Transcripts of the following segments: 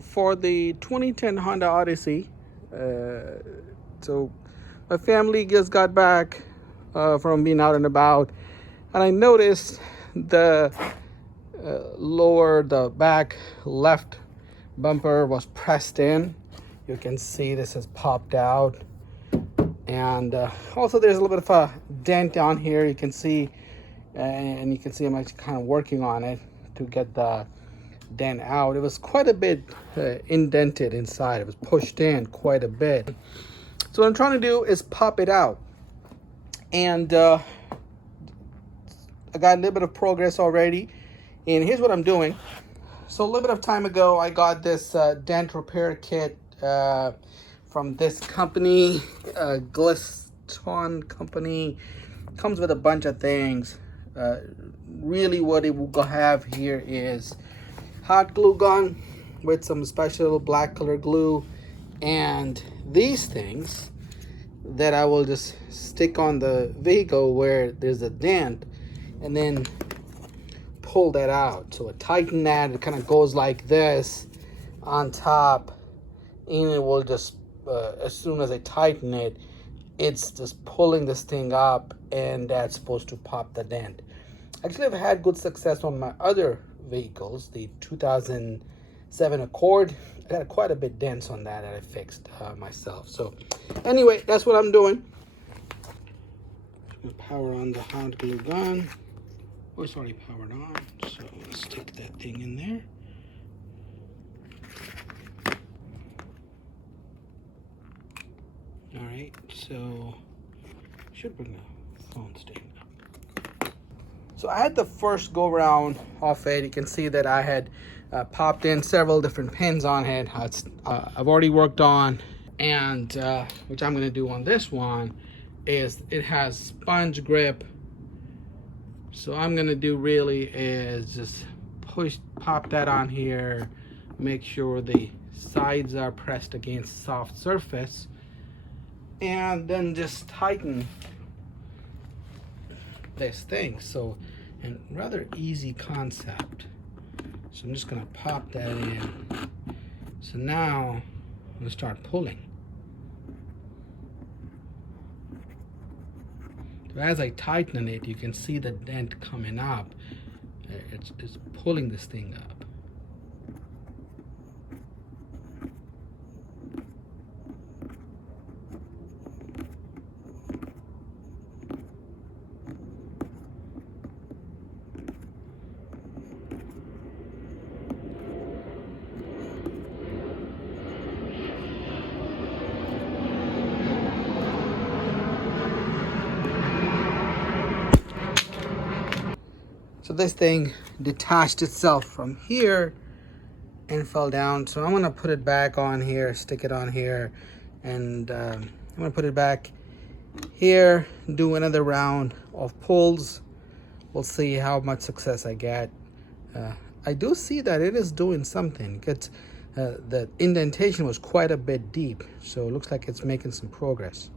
for the 2010 Honda Odyssey. So my family just got back from being out and about, and I noticed the the back left bumper was pressed in. You can see this has popped out, and also there's a little bit of a dent down here. You can see, and you can see I'm actually kind of working on it to get the dent out. It was quite a bit indented inside. It was pushed in quite a bit. So what I'm trying to do is pop it out, and I got a little bit of progress already. And here's what I'm doing. So a little bit of time ago, I got this dent repair kit from this company, Gliston company. Comes with a bunch of things. Really what it will have here is hot glue gun with some special black color glue, and these things that I will just stick on the vehicle where there's a dent, and then pull that out. So I tighten that. It kind of goes like this on top, and it will just as soon as I tighten it, it's just pulling this thing up, and that's supposed to pop the dent. Actually, I've had good success on my other vehicles. The 2007 Accord, I got quite a bit dents on that I fixed myself. So anyway, that's what I'm doing. Power on the hot glue gun. Oh, it's already powered on, so let's stick that thing in there. All right, so should bring the phone stand up. So I had the first go round off it. You can see that I had popped in several different pins on it. I've already worked on, and which I'm going to do on this one is it has sponge grip. So I'm going to do really is just pop that on here, make sure the sides are pressed against soft surface, and then just tighten this thing. So, and rather easy concept. So I'm just gonna pop that in. So now I'm gonna start pulling. So as I tighten it, you can see the dent coming up. It's pulling this thing up. So this thing detached itself from here and fell down. So I'm gonna put it back on here, stick it on here, and I'm gonna put it back here, do another round of pulls. We'll see how much success I get. I do see that it is doing something. The indentation was quite a bit deep, so it looks like it's making some progress.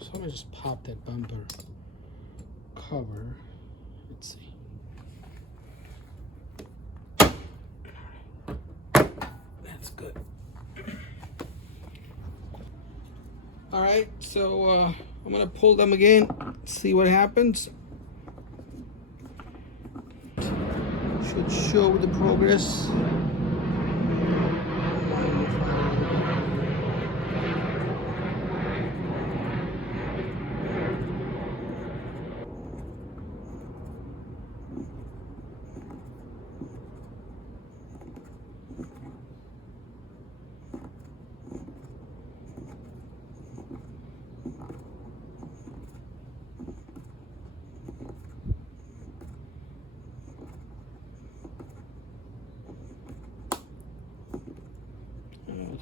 So I'm gonna just pop that bumper cover. Let's see. That's good. All right, so I'm gonna pull them again, see what happens. Should show the progress.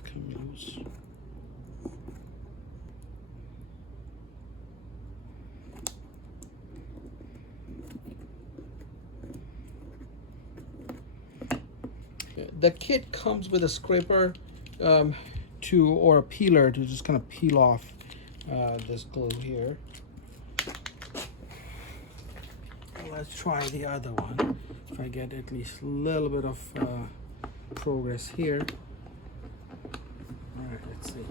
come loose. The kit comes with a scraper or a peeler to just kind of peel off this glue here. Let's try the other one. If I get at least a little bit of progress here. All right, let's see.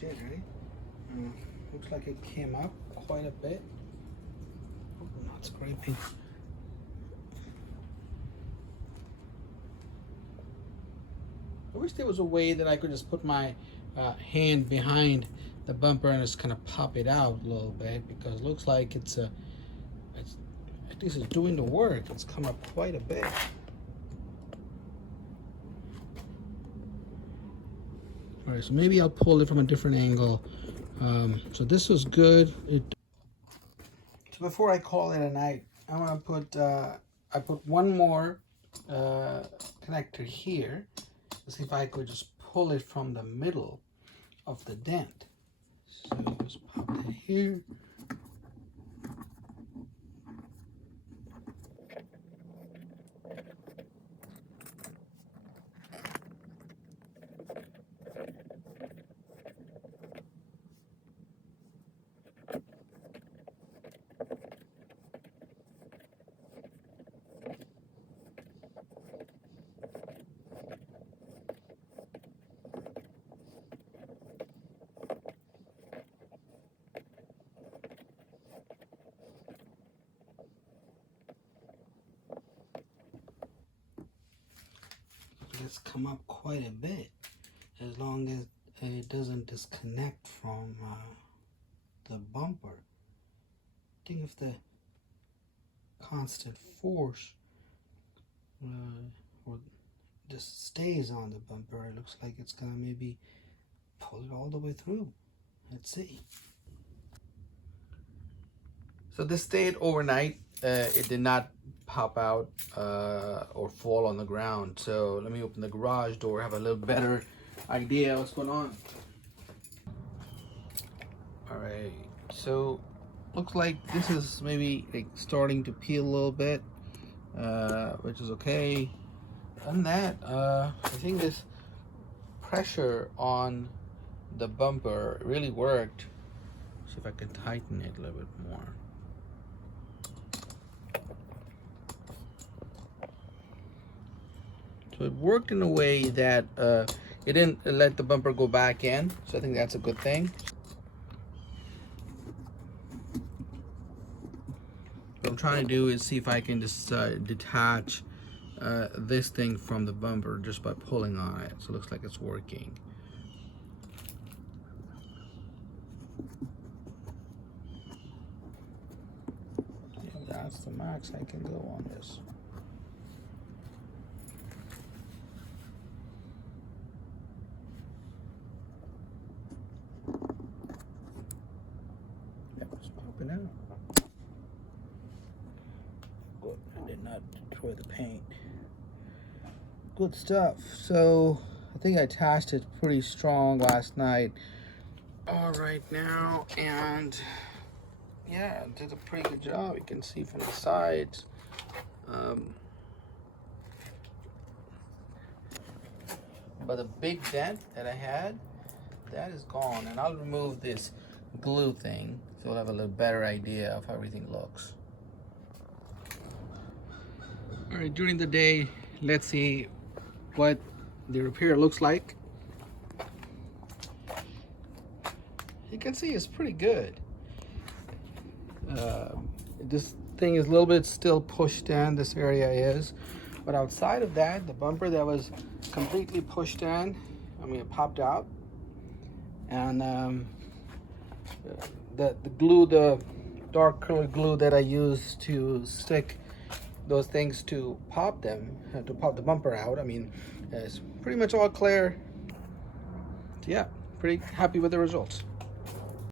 It, right? Looks like it came up quite a bit. Oh, not scraping. I wish there was a way that I could just put my hand behind the bumper and just kind of pop it out a little bit, because it looks like it's at least it's doing the work. It's come up quite a bit. All right, so maybe I'll pull it from a different angle. So this was good. So before I call it a night, I'm gonna put I put one more connector here. Let's see if I could just pull it from the middle of the dent. So just pop that here. It's come up quite a bit, as long as it doesn't disconnect from the bumper. I think if the constant force or just stays on the bumper, it looks like it's gonna maybe pull it all the way through. Let's see. So this stayed overnight. It did not pop out or fall on the ground. So let me open the garage door, have a little better idea what's going on. All right, so looks like this is maybe like starting to peel a little bit, which is okay. Other than that, I think this pressure on the bumper really worked. See if I can tighten it a little bit more. So it worked in a way that it didn't let the bumper go back in. So I think that's a good thing. What I'm trying to do is see if I can just detach this thing from the bumper just by pulling on it. So it looks like it's working. Yeah, that's the max I can go on this. Out. Good. I did not destroy the paint. Good stuff. So I think I attached it pretty strong last night. All right now, and yeah, did a pretty good job. You can see from the sides. But the big dent that I had, that is gone, and I'll remove this glue thing so we'll have a little better idea of how everything looks. All right, during the day, let's see what the repair looks like. You can see it's pretty good. Just thing is a little bit still pushed in, this area is. But outside of that, the bumper that was completely pushed in, I mean, it popped out. And the glue, the dark colored glue that I used to stick those things to pop them, to pop the bumper out, I mean, it's pretty much all clear. So yeah, pretty happy with the results.